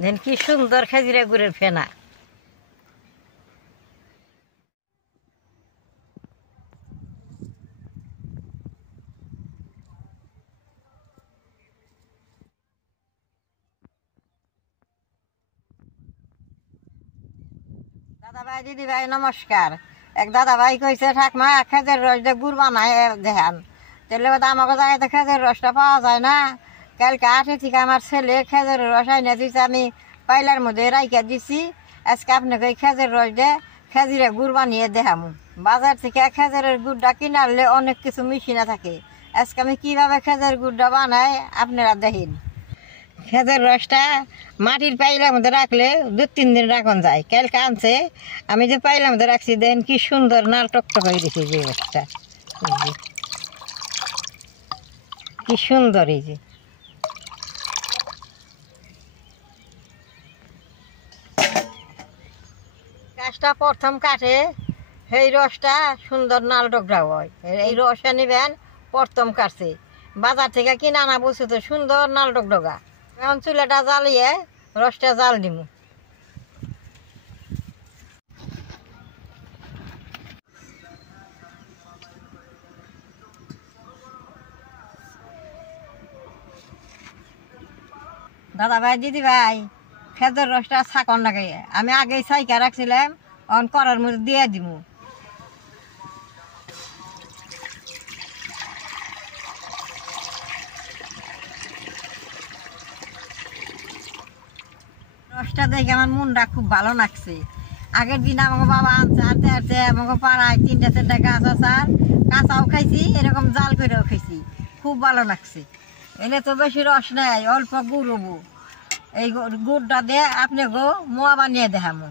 দেখেন কি সুন্দর খেজুরা গুড়ের ফেনা। দাদা ভাই দিদি ভাই নমস্কার। এক দাদা ভাই কইছে ঠাকমা খেজুর রস দিয়ে গুড় বানায় দেখান। তাহলে আমাকে জায়গাতে খেজুর রসটা পাওয়া যায় না। কালকে আটে থেকে আমার ছেলে খেজুর রস আইনে দিয়েছে, আমি পাইলার মধ্যে রাইকা দিছি। আজকে আপনাকে খেজুর রস দিয়ে খেজুরে গুড় বানিয়ে দেখামু। বাজার থেকে খেজুরের গুড়টা কিনারলে অনেক কিছু মিশিয়ে থাকে। আজকে আমি কীভাবে খেজুর গুড়টা বানাই আপনারা দেখেন। খেজুর রসটা মাটির পাইলার মধ্যে রাখলে 2-3 দিন রাখন যায়। কালকে আনছে, আমি যে পাইলার মধ্যে রাখছি দেখেন কি সুন্দর নাল টকটক হয়ে দিয়েছে যে রসটা, কি সুন্দর। এই যে গাছটা প্রথম কাটে সেই রসটা সুন্দর নাল টকটা হয়। এই রসটা নিবেন প্রথম কাটছে, বাজার থেকে কিনে আনা বলছে তো সুন্দর নাল টকটকা। এখন চুলাটা জ্বালিয়ে রসটা জাল দিব। দাদা ভাই দিদি ভাই খেজুর রসটা ছাকন লাগে, আমি আগেই ছাইকা রাখছিলাম, অন করার মধ্যে দিয়ে দিব। রসটা দেখে আমার মনটা খুব ভালো লাগছে। আগের দিন আমাকে বাবা আনছে, আনতে আনতে আমাকে পাড়ায় 3-4টা গাছ আছে, কাঁচাও খাইছি, এরকম জাল করেও খাইছি, খুব ভালো লাগছে। এনে তো বেশি রস নেই, অল্প গুড় হবো। এই গুড়টা দিয়ে আপনি গো মোয়া বানিয়ে দেখামো।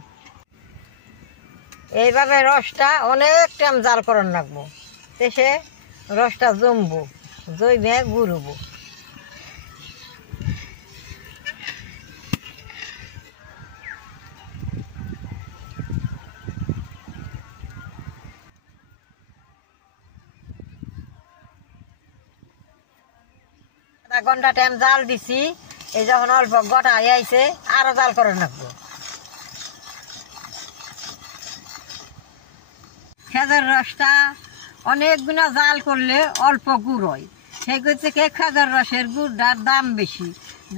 এইভাবে রসটা অনেক টাইম জাল করার লাগবো, সে রসটা জমবো, জমে গুড় হবো। আধা ঘন্টা টাইম জাল দিছি, এই যখন অল্প গোটা আইছে আরো জাল করে রাখবো। খেজুর রসটা অনেক গুণা জাল করলে অল্প গুড় হয়, সেই থেকে খেজুর রসের গুড়টার দাম বেশি।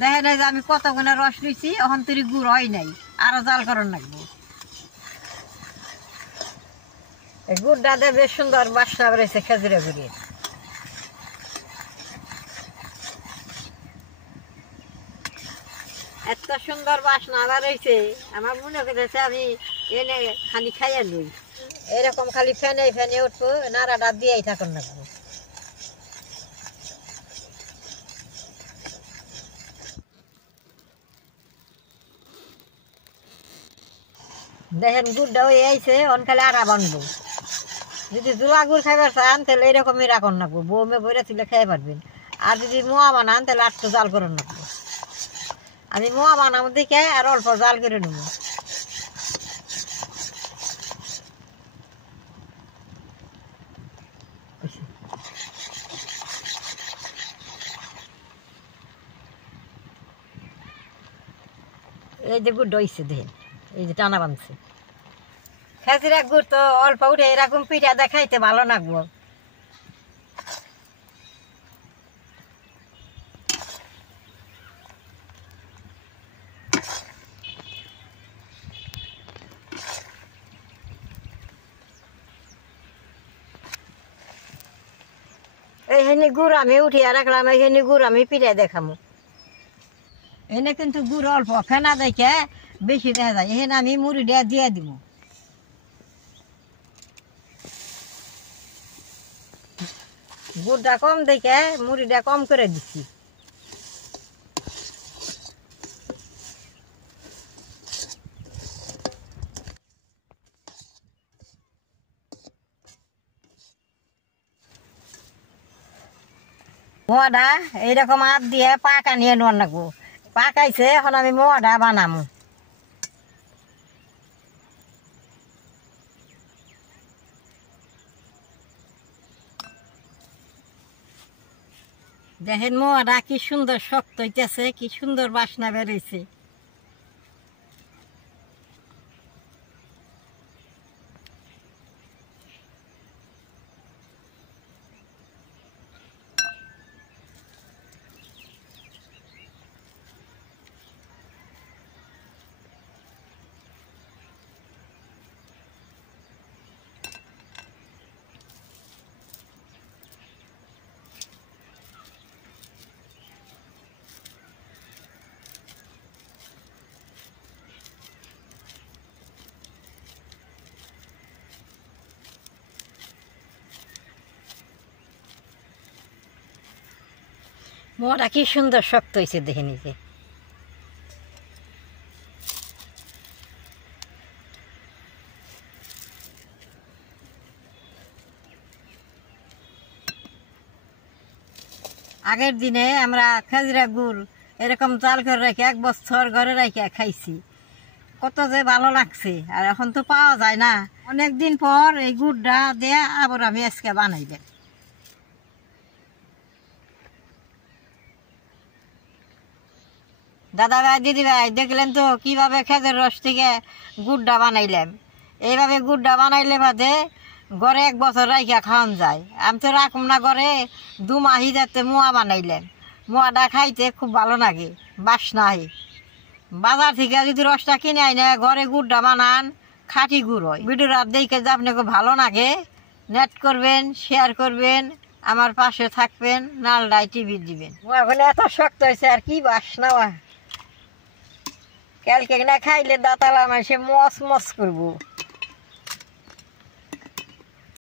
দেখে নাই যে আমি কত গুণা রস নিয়েছি, এখন তুই গুড় হয় নাই, আরো জাল করে রাখবো। এই গুড়টা দিয়ে বেশ সুন্দর বাসনা বেরোচ্ছে খেজুরে গুড়ের। এত সুন্দর বাসনা বেরোইছে, আমার মনে করেছে আমি এনে খালি খাইয়া লই। এরকম খালি ফেনে ফেনে উঠবো, নাড়াটা দিয়েই থাকুন লাগবো। দেখেন গুড়টা হয়ে আইছে, অন খালি আটা বানবো। যদি জোলা গুড় খাইবার চান তাহলে এরকমই রাখুন লাগবো, বৌমে বইরা ছিল খাই পারবেন। আর যদি মোয়া বানান তাহলে আটটু জাল করে রাখবো। আমি মোয়া বানাবো দিকে আর অল্প জাল করে নেবো। এই যে গুড় হইছে দেখেন, এই যে টানা বানছে। খেজুরের গুড় তো অল্প উঠে এরকম পিঠা দেখাইতে ভালো লাগবো। এইখানে গুড় আমি উঠিয়ে রাখলাম, এইখানে গুড় আমি পিঠা দেখামো। এনে কিন্তু গুড় অল্প, ফেনা দেখে বেশি দেখা যায়। এখানে আমি মুড়ি দিয়ে দিব। গুড়টা কম দেখে মুড়িটা কম করে দিচ্ছি। মোয়াটা এইরকম হাত দিয়ে পাকা নিয়ে নেওয়ার লাগবো। পাকাইছে, এখন আমি মোয়াটা বানামো। দেখেন মোয়াটা কি সুন্দর শক্ত হইতেছে, কি সুন্দর বাসনা বেরোইছে। মোয়াটা কি সুন্দর শক্ত হয়েছে দেখে নিজে। আগের দিনে আমরা খেজুরা গুড় এরকম চাল করে রেখে 1 বছর ঘরে রেখে খাইছি, কত যে ভালো লাগছে। আর এখন তো পাওয়া যায় না। অনেক দিন পর এই গুড়টা দিয়ে আবার আমি আজকে বানাইলাম। দাদা ভাই দিদি ভাই দেখলেন তো কিভাবে খেজুর রস থেকে গুড়টা বানাইলাম। এইভাবে গুড়টা বানাইলে বাদে ঘরে 1 বছর রাইখা খাওয়ান যায়। আমি তো রাখুম না ঘরে, 2 মাহি যাতে মোয়া বানাইলাম। মোয়াটা খাইতে খুব ভালো লাগে, বাসনা হয়। বাজার থেকে যদি রসটা কিনে আইনে ঘরে গুড়টা বানান, খাঁটি গুড় হয়। ভিডিওটা দেখে যে আপনাকে ভালো লাগে, নেট করবেন, শেয়ার করবেন, আমার পাশে থাকবেন, নালডায় টিভি দিবেন। এখন এত শক্ত হয়েছে আর কি বাসনা। কালকে না খাইলে দাঁতালা মাসে মস মস করবো।